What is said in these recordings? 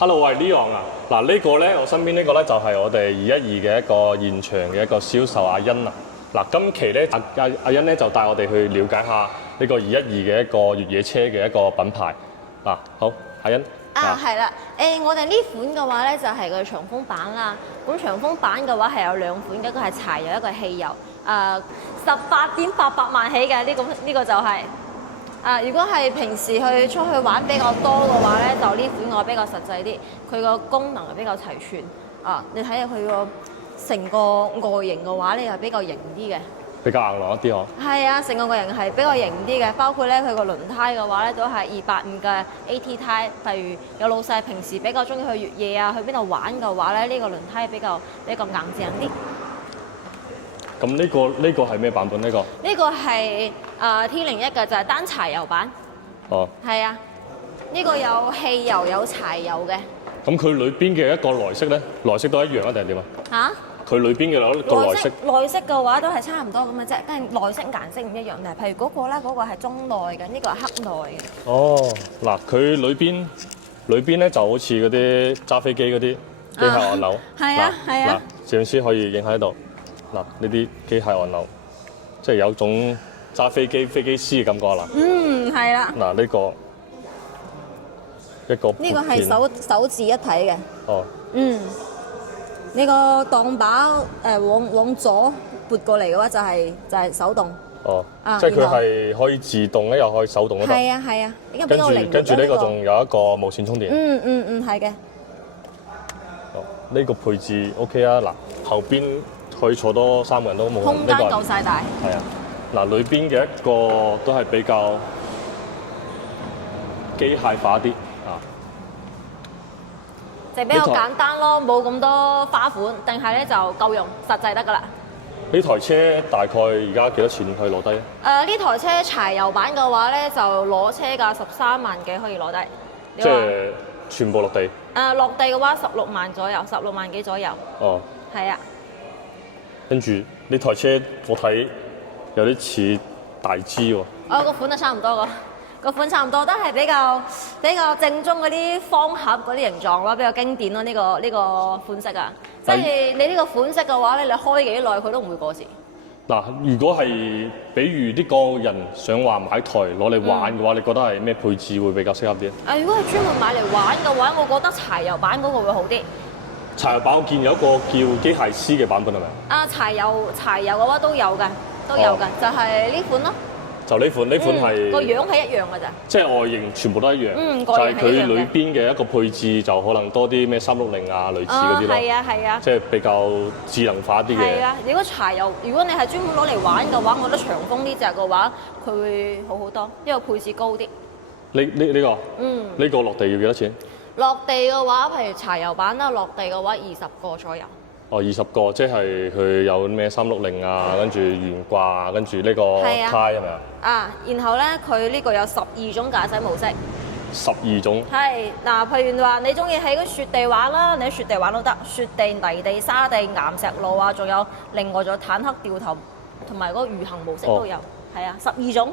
Hello，我係 Leon 啊。嗱，呢個咧，我身邊呢個咧就係我哋212嘅一個現場嘅一個銷售阿欣啊。嗱，今期咧阿欣咧就帶我哋去了解下呢個212嘅一個越野車嘅一個品牌。嗱，好，阿欣。係啦，我哋呢款嘅話咧就係個長風版啦。咁長風版嘅話係有兩款，一個係柴油，一個係汽油。18.88萬起嘅呢個就係。如果係平時出去玩比較多嘅話咧，就呢款我比較實際啲，佢個功能係比較齊全。你睇下佢個成個外形嘅話咧，又比較型啲嘅。比較硬朗一啲嗬。係啊，成個外形係比較型啲嘅，包括咧佢個輪胎嘅話咧都係285嘅 AT 胎。例如有老細平時比較中意去越野啊，去邊度玩嘅話咧，呢個輪胎比較硬淨啲。咁呢個係咩版本？呢個係T01嘅，就係單柴油版。哦。係啊，呢個有汽油有柴油嘅。咁佢裏邊嘅一個內飾咧，內飾都一樣啊定係點啊？嚇？佢裏邊嘅一個內飾。內飾嘅話都係差唔多咁嘅啫，跟住內飾顏色唔一樣嘅。譬如嗰個咧，嗰個係中內嘅，呢個係黑內嘅。哦，嗱，佢裏邊咧就好似嗰啲揸飛機嗰啲機械按鈕。係啊。嗱，攝影師可以影喺度。嗱，呢啲機械按鈕，即係有種揸飛機師嘅感覺啦。係啦。嗱，呢個呢個係手自一體嘅。哦。呢個檔把往左撥過嚟嘅話就係手動。哦。即係佢係可以自動咧，又可以手動嗰度。係啊。跟住呢個仲有一個無線充電。係嘅。哦，呢個配置 OK 啊！嗱，後邊可以坐多3個人都冇問題。空間夠晒大。係啊，嗱，裏邊嘅一個都係比較機械化啲啊，就比較簡單咯，冇咁多花款，定係咧就夠用，實際得㗎啦。呢台車大概而家幾多錢可以攞低？呢台車柴油版嘅話咧，就攞車價13萬幾可以攞低。即係全部落地？落地嘅話16萬左右，16萬幾左右。哦。係啊。跟住呢台車我睇有啲似大 G 喎。個款都差唔多個款差唔多，都係比較正宗嗰啲方盒嗰啲形狀咯，比較經典咯呢個款式啊。即係你呢個款式嘅話咧，你開幾耐佢都唔會過時。嗱，如果係比如呢個人想話買台攞嚟玩嘅話，你覺得係咩配置會比較適合啲？如果係專門買嚟玩嘅話，我覺得柴油版嗰個會好啲。柴油版我見有一個叫機械師嘅版本係咪？柴油嘅話都有㗎，就係呢款咯。就呢款係個樣係一樣㗎咋。即係外形全部都一樣。就係佢裏邊嘅一個配置就可能多啲咩360啊，類似嗰啲咯。係啊。即係比較智能化啲嘅。係啊，如果你係專門攞嚟玩嘅話，我覺得長風呢隻嘅話，佢會好好多，因為配置高啲。呢個？呢個落地要幾多錢？落地嘅話，譬如柴油版啦，落地嘅話20個左右。哦，20個，即係佢有咩360啊，跟住懸掛，跟住呢個胎係咪啊？然後咧，佢呢個有12種駕駛模式。12種。係嗱，譬如話你中意喺個雪地玩啦，你喺雪地玩都得，雪地、泥地、沙地、岩石路啊，仲有另外仲有坦克掉頭同埋嗰個魚行模式都有。係啊，12種。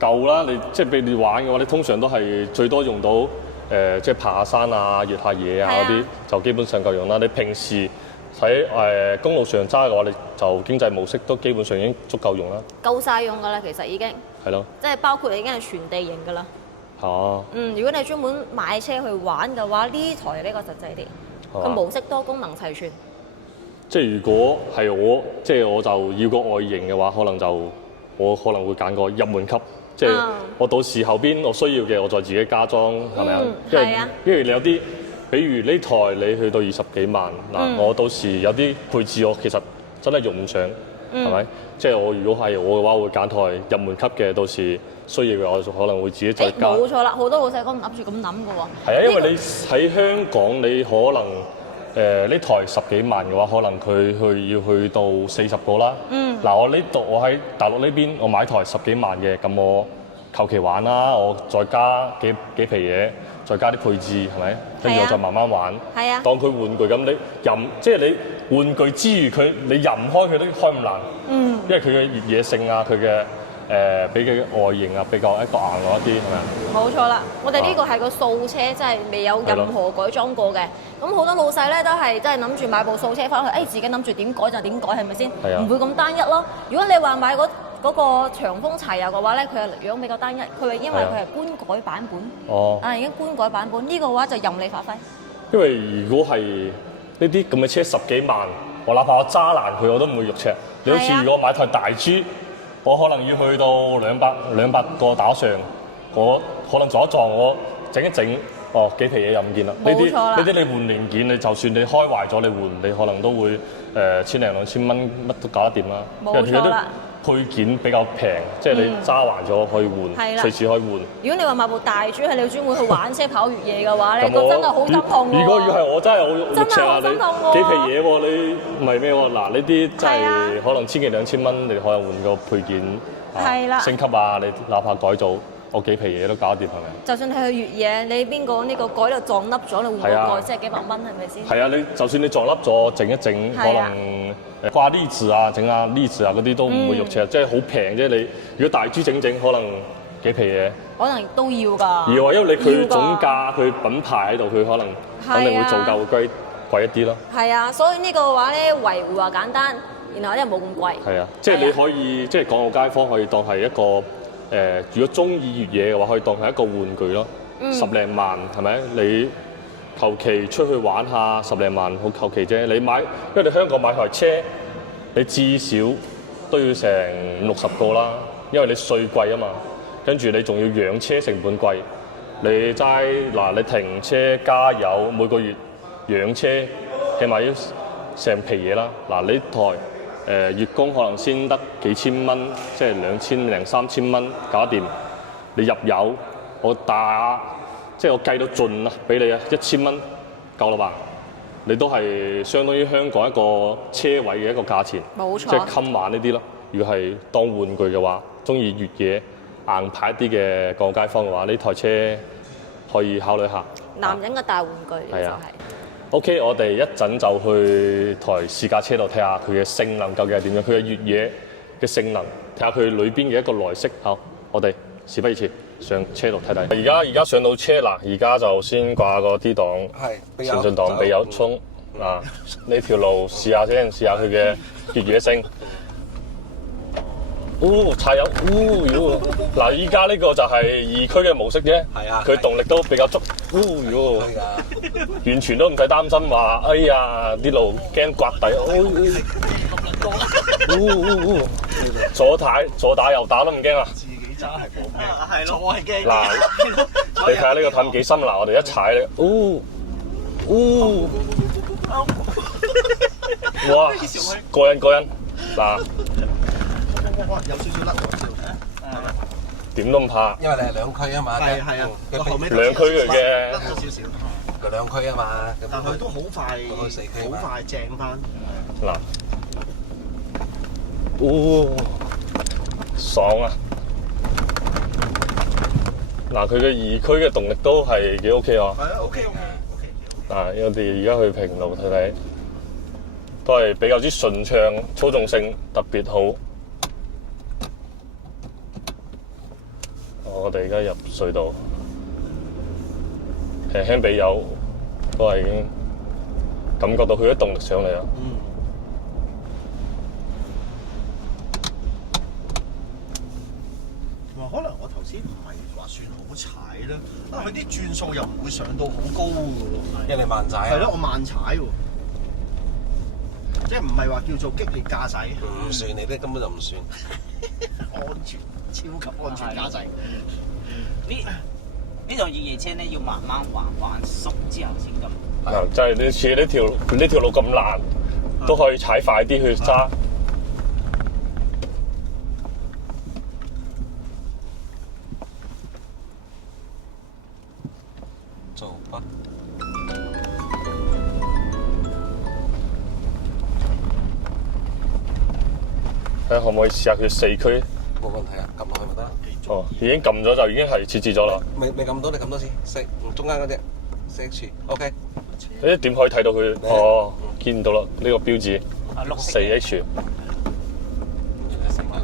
夠啦，你即係俾你玩嘅話，你通常都係最多用到即係爬下山啊、越下野啊嗰啲，就基本上夠用啦。你平時喺公路上揸嘅話，你就經濟模式都基本上已經足夠用啦。夠晒用㗎啦，其實已經。係咯。即係包括已經係全地形㗎啦。如果你專門買車去玩嘅話，呢台比較實際啲。個模式多，功能齊全。即係如果係我就要個外形嘅話，我可能會揀個入門級。即係我到時後邊我需要嘅，我再自己加裝，係咪啊？因為你有啲，比如呢台你去到20幾萬，嗱，我到時有啲配置我其實真係用唔上，係咪？即係我如果係我嘅話，會揀台入門級嘅，到時需要嘅我就可能會自己再加。冇錯啦，好多老細都諗住咁諗嘅喎。係啊，因為你喺香港，你可能呢台10幾萬嘅話，可能佢要去到40個啦。嗱，我喺大陸呢邊，我買台10幾萬嘅，咁我求其玩啦，我再加幾皮嘢，再加啲配置，係咪？跟住我再慢慢玩。係啊。當佢玩具咁，你即係你玩具之餘，你任開佢都開唔爛。因為佢嘅越野性啊，佢嘅比佢外形啊比較一個硬朗一啲係咪啊？冇錯啦，我哋呢個係個素車，即係未有任何改裝過嘅。咁好多老細咧都係真係諗住買部素車翻去，自己諗住點改就點改，係咪先？係啊，唔會咁單一咯。如果你話買嗰個長風柴油嘅話咧，佢係樣比較單一，佢係因為佢係官改版本。哦。已經官改版本，呢個嘅話就任你發揮。因為如果係呢啲咁嘅車10幾萬，我哪怕我揸爛佢我都唔會肉赤。你好似如果買台大 G，我可能要去到200個打上，我可能撞一撞我整一整，幾皮嘢又唔見啦。呢啲你換零件，你就算你開壞咗，你換你可能都會1000零2000蚊乜都搞得掂啦。冇錯啦。配件比較平，即係你揸壞咗可以換，隨時可以換。如果你話買部大豬係你專門去玩車跑越野嘅話咧，個真係好心痛喎。如果係我真係好肉赤啊！你幾皮嘢喎？你唔係咩喎？嗱，呢啲真係可能1000幾2000蚊，你可以換個配件，升級啊！你哪怕改造，我幾皮嘢都搞掂係咪？就算係去越野，你邊個呢個蓋度撞凹咗，你換個蓋即係幾百蚊係咪先？係啊，你就算你撞凹咗，整一整，可能掛呢字啊，整下呢字啊嗰啲都唔會肉赤，即係好平啫。你如果大豬整，可能幾皮嘢，可能都要㗎。因為佢總價、佢品牌喺度，佢可能肯定會造價會貴一啲咯。係啊，所以呢個嘅話咧，維護啊簡單，然後咧冇咁貴。係啊，即係你可以，即係港澳街坊可以當係一個。如果中意越野嘅話，可以當係一個玩具咯，10零萬係咪？你求其出去玩下10零萬，好求其啫。你買，因為你香港買台車，你至少都要成50-60個啦，因為你稅貴啊嘛。跟住你仲要養車成本貴，你齋嗱你停車加油每個月養車，起碼要成皮嘢啦。嗱你台。月供可能先得幾千蚊，即係2000零3000蚊搞掂。你入油，即係我計到盡啦，俾你啊，1000蚊夠啦吧？你都係相當於香港一個車位嘅一個價錢，冇錯，即係襟玩呢啲咯。如果係當玩具嘅話，中意越野硬派一啲嘅港街坊嘅話，呢台車可以考慮下。男人嘅大玩具就係。OK， 我哋一陣就去台試駕車度睇下佢嘅性能究竟係點樣，佢嘅越野嘅性能，睇下佢裏邊嘅一個內飾。好，我哋事不宜遲，上車度睇睇。而家上到車啦，而家就先掛個 D 檔，前進檔備油衝啊！呢條路試下先，試下佢嘅越野性。柴油，嗱，依家呢個就係2驅嘅模式啫，佢動力都比較足，完全都唔使擔心話，哎呀啲路驚刮底，左打右打都唔驚啊！自己揸係冇驚，係咯，我係驚。嗱，你睇下呢個氹幾深，嗱，我哋一踩咧，哇，過癮，嗱。有少少甩喎，點都唔怕。因為你係兩驅啊嘛，係啊，兩驅嚟嘅，甩咗少少，佢兩驅啊嘛，但佢都好快，好快正翻。嗱，爽啊！嗱，佢嘅2驅嘅動力都係幾 OK 喎。係啊 ，OK。嗱，我哋而家去平路睇睇，都係比較之順暢，操縱性特別好。我哋而家入隧道，輕輕俾油，都係已經感覺到佢啲動力上嚟啦。可能我頭先唔係話算好踩啦，佢啲轉數又唔會上到好高嘅喎。因為你慢踩啊。係咯，我慢踩喎，即係唔係話叫做激烈駕駛。唔算，你啲根本就唔算。安全。超級安全駕駛。呢種越野車咧要慢慢還熟之後先咁。嗱，就係你似呢條路咁爛，都可以踩快啲去揸。做乜？睇下可唔可以試下佢4驅？冇問題啊，撳落去咪得啦。已經撳咗就已經係設置咗啦。未撳到，你撳多次，4中間嗰隻4H，OK。你點可以睇到佢？見到啦，呢個標誌4H。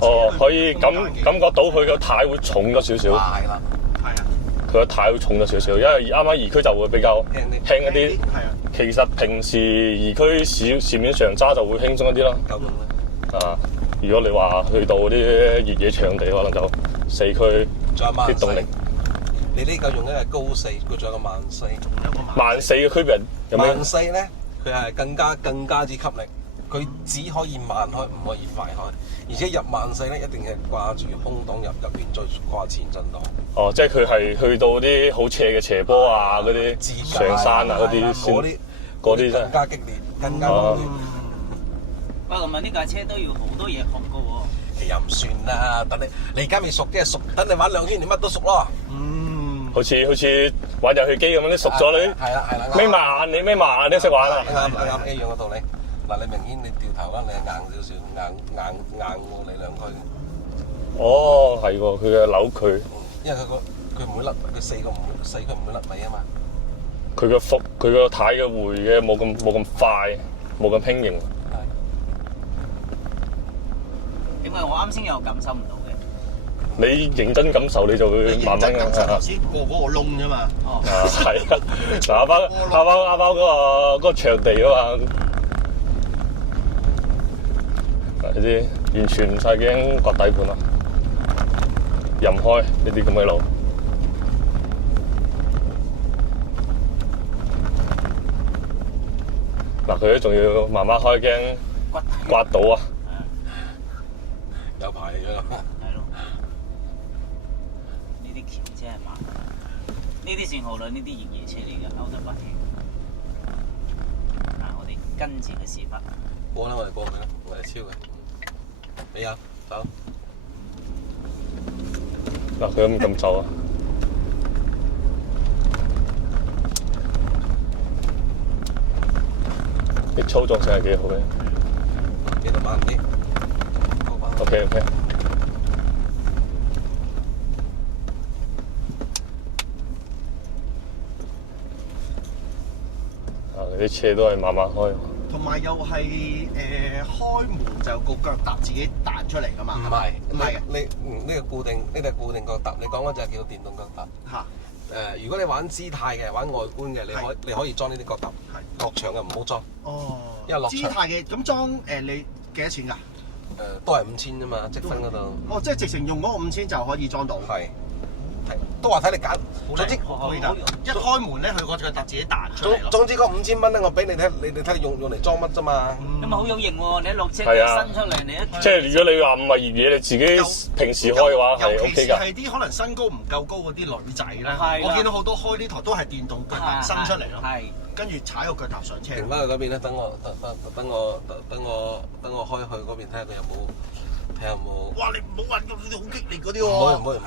哦，可以感覺到佢個軚會重咗少少。係啦，係啊，佢個軚會重咗少少，因為啱啱二驅就會比較輕一啲。係啊，其實平時二驅市面上揸就會輕鬆一啲啦。夠用啦。啊，如果你話去到啲越野場地，可能就四驅仲有萬啲動力。你呢嚿用嘅係高四，佢仲有個萬四。萬四嘅區別有咩？萬四咧，佢係更加之吸力，佢只可以慢開，唔可以快開。而且入萬四咧，一定係掛住空檔入邊再掛前進檔。哦，即係佢係去到啲好斜嘅斜坡啊，嗰啲上山啊嗰啲先，嗰啲真更加激烈，更加猛烈。喂，咁啊呢架車都要好多嘢學噶喎。又唔算啦，等你而家未熟即係熟，等你玩2圈，你乜都熟咯。好似玩遊戲機咁樣，你熟咗你係啦，咩慢你咩慢你識玩啊？啱一樣嘅道理。嗱，你明顯你掉頭啦，你係硬少少，硬過你兩驅。哦，係喎，佢嘅扭佢，因為佢唔會甩，佢四驅唔會甩尾啊嘛。佢個軚嘅回嘅冇咁快，冇咁輕盈。點解我啱先又感受唔到嘅？你認真感受你就會慢慢感受頭先過嗰個窿啫嘛。哦，係啊，嗱阿包嗰個場地啊嘛，呢啲完全唔使驚刮底盤啊，任開呢啲咁嘅路。嗱，佢都仲要慢慢開，驚刮到啊！有排咗。係咯，呢啲橋真係麻煩。呢啲算好啦，呢啲越野車嚟嘅，勾得不起。嗱，我哋跟住嘅屎忽。過啦，我哋過去啦，我哋超嘅。你有走。嗱，佢都唔敢走啊！啲操作性係幾好嘅。幾度慢啲。OK。啊，啲車都係慢慢開。同埋又係開門就個腳踏自己彈出嚟噶嘛？唔係嘅，呢個固定，呢個固定腳踏。你講嗰隻叫電動腳踏。嚇。如果你玩姿態嘅，玩外觀嘅，你可以裝呢啲腳踏。係。落場嘅唔好裝。哦。因為落場。姿態嘅咁裝你幾多錢㗎？都係5000啫嘛，積分嗰度。哦，即係直情用嗰個5000就可以裝到。係。都話睇你揀。總之，一開門咧，佢個腳踏自己彈出嚟咯。總之嗰5000蚊咧，我俾你睇，你睇你用嚟裝乜啫嘛。咁咪好有型喎！你一落車伸出嚟，你一即係如果你話唔係越野，你自己平時開嘅話係 OK 㗎。尤其是係啲可能身高唔夠高嗰啲女仔咧，我見到好多開呢台都係電動腳踏伸出嚟咯。係。跟住踩個腳踏上車。停翻去嗰邊咧，等我開去嗰邊睇下佢有冇。哇！你唔好玩咁，好激烈嗰啲喎。唔會。